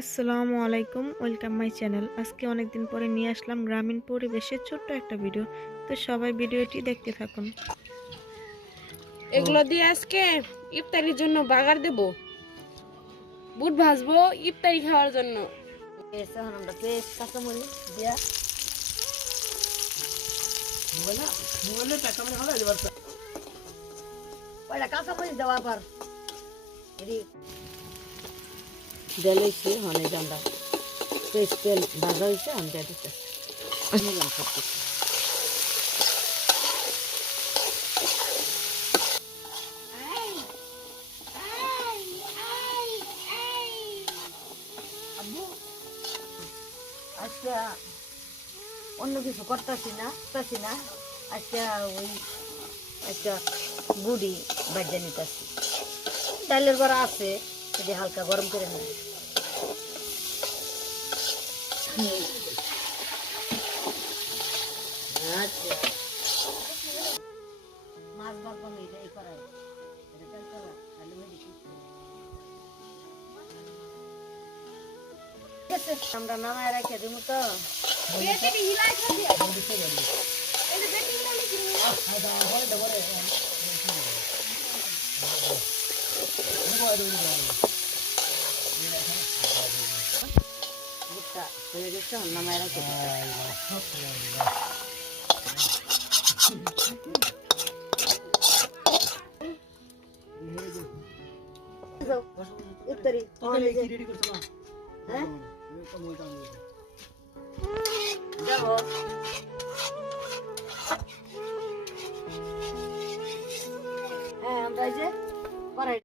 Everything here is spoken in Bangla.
আসসালামু আলাইকুম, ওয়েলকাম মাই চ্যানেল। আজকে অনেকদিন পরে নিয়ে আসলাম গ্রামীণ পরিবেশের ছোট্ট একটা ভিডিও। তো সবাই ভিডিওটি দেখতে থাকুন। এগুলো দিয়ে আজকে ইফতারির জন্য বাগার দেব। বুট ভাজবো ইফতারি খাওয়ার জন্য। এখন আমরা পেস্ট কাঁচামরিচ দিয়া কয়টা কাঁচামরিচ দেওয়া পর তেল হয়েছে হনে আমরা পেস্ট তেল ভাজা হয়েছে আমি দিয়ে দিতে আজকে অন্য কিছু করতেছি না আজকে ওই একটা গুড়ি বাজা নিতেছি ডালের বড়া আছে যদি হালকা গরম করে নেব আচ্ছা মাছ ভাজবো আমি এই করাই আমরা নামায় রেখে দিব তো নামায় রেখে ইফতারি হ্যাঁ যাবো হ্যাঁ আমরা যে